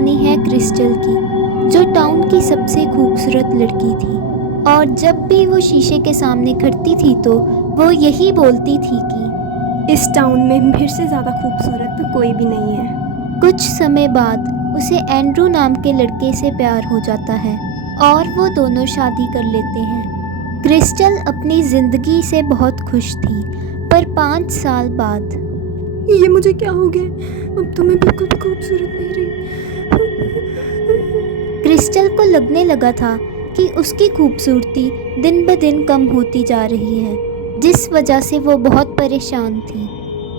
कहानी है क्रिस्टल की, जो टाउन की सबसे खूबसूरत लड़की थी। और जब भी वो शीशे के सामने खड़ती थी तो वो यही बोलती थी कि इस टाउन में मेरे से ज़्यादा खूबसूरत तो कोई भी नहीं है। कुछ समय बाद उसे एंड्रू नाम के लड़के से प्यार हो जाता है और वो दोनों शादी कर लेते हैं। क्रिस्टल अपनी ज़िंदगी से बहुत खुश थी, पर 5 साल बाद ये मुझे क्या हो गया? अब तो मैं बिल्कुल भी खूबसूरत नहीं रही। क्रिस्टल को लगने लगा था कि उसकी खूबसूरती दिन ब दिन कम होती जा रही है, जिस वजह से वो बहुत परेशान थी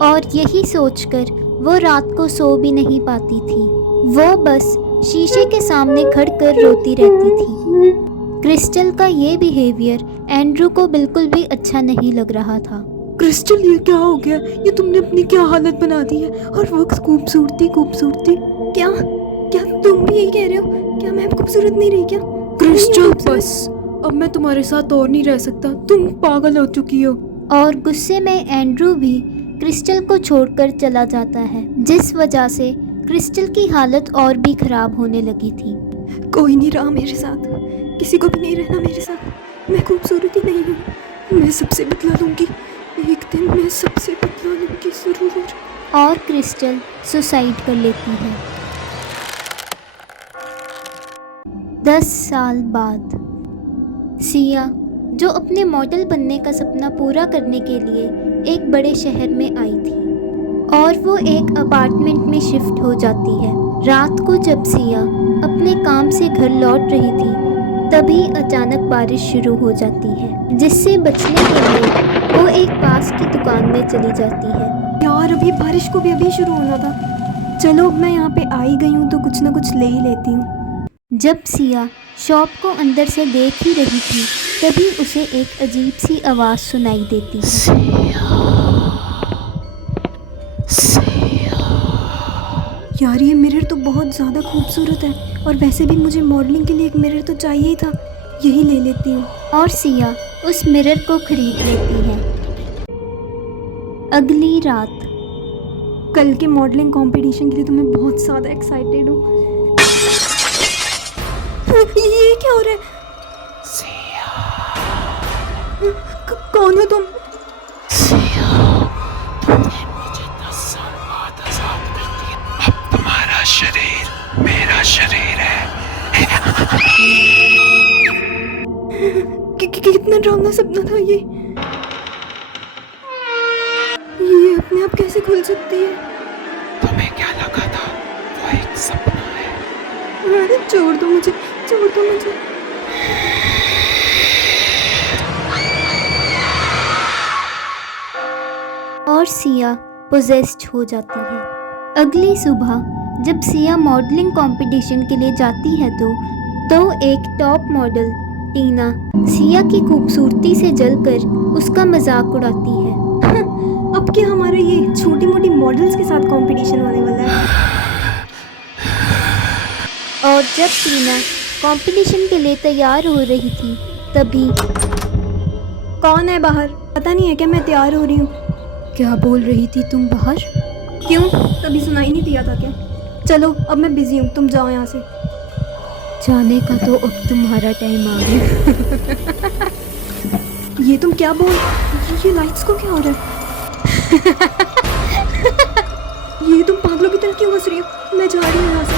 और यही सोचकर वो रात को सो भी नहीं पाती थी। वो बस शीशे के सामने खड़कर रोती रहती थी। क्रिस्टल का ये बिहेवियर एंड्रू को बिल्कुल भी अच्छा नहीं लग रहा था। क्रिस्टल, ये क्या हो गया? ये तुमने अपनी क्या हालत बना दी है? हर वक्त खूबसूरती खूबसूरती। क्या क्या तुम भी यही कह रहे हो? क्या मैं अब खूबसूरत नहीं रही क्या? क्रिस्टल, बस अब मैं तुम्हारे साथ और नहीं रह सकता। तुम पागल हो चुकी हो। और गुस्से में एंड्रू भी क्रिस्टल को छोड़कर चला जाता है, जिस वजह से क्रिस्टल की हालत और भी खराब होने लगी थी। कोई नहीं रहा मेरे साथ, किसी को भी नहीं रहना मेरे साथ। मैं खूबसूरत ही नहीं हूँ। मैं सबसे बदला लूँगी, एक दिन मैं सबसे बदला लूँगी ज़रूर। और क्रिस्टल सुसाइड कर लेती है। 10 साल बाद सिया, जो अपने मॉडल बनने का सपना पूरा करने के लिए एक बड़े शहर में आई थी, और वो एक अपार्टमेंट में शिफ्ट हो जाती है। रात को जब सिया अपने काम से घर लौट रही थी, तभी अचानक बारिश शुरू हो जाती है, जिससे बचने के लिए वो एक पास की दुकान में चली जाती है। यार, अभी बारिश को भी अभी शुरू होना था। चलो, अब मैं यहाँ पे आई गई हूँ तो कुछ ना कुछ ले ही लेती हूँ। जब सिया शॉप को अंदर से देख ही रही थी, तभी उसे एक अजीब सी आवाज़ सुनाई देती है। यार, ये मिरर तो बहुत ज़्यादा खूबसूरत है, और वैसे भी मुझे मॉडलिंग के लिए एक मिरर तो चाहिए ही था। यही ले लेती हूँ। और सिया उस मिरर को खरीद लेती है। अगली रात कल के मॉडलिंग कंपटीशन के लिए तो मैं बहुत ज़्यादा एक्साइटेड हूँ। ये क्या हो रहा है? कौन हो तुम? तुमने मुझे 10 साल बाद आजाद कर दिया। अब तुम्हारा शरीर मेरा शरीर है। कितना डरावना सपना था ये अपने आप कैसे खुल सकती है? तुम्हें क्या लगा था वो एक सपना है? अरे छोड़ दो मुझे, छोड़ दो मुझे। और सिया पोजेस्ड हो जाती है। अगली सुबह जब सिया मॉडलिंग कंपटीशन के लिए जाती है तो एक टॉप मॉडल टीना सिया की खूबसूरती से जलकर उसका मजाक उड़ाती है। अब क्या हमारा ये छोटी मोटी मॉडल्स के साथ कंपटीशन होने वाला है? और जब टीना कंपटीशन के लिए तैयार हो रही थी, तभी कौन है बाहर? पता नहीं है क्या मैं तैयार हो रही हूँ? क्या बोल रही थी तुम बाहर? क्यों, कभी सुनाई नहीं दिया था क्या? चलो, अब मैं बिजी हूँ, तुम जाओ यहाँ से। जाने का तो अब तुम्हारा टाइम आ गया। ये तुम क्या बोल? ये लाइट्स को क्या हो रहा है? ये तुम पागलों की तरह क्यों हंस रही हो? मैं जा रही हूँ यहाँ से।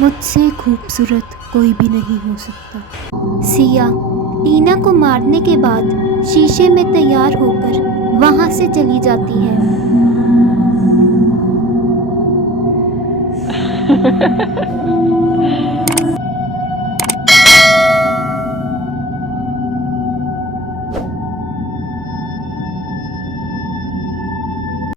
मुझसे खूबसूरत कोई भी नहीं हो सकता। सिया टीना को मारने के बाद शीशे में तैयार होकर वहां से चली जाती है।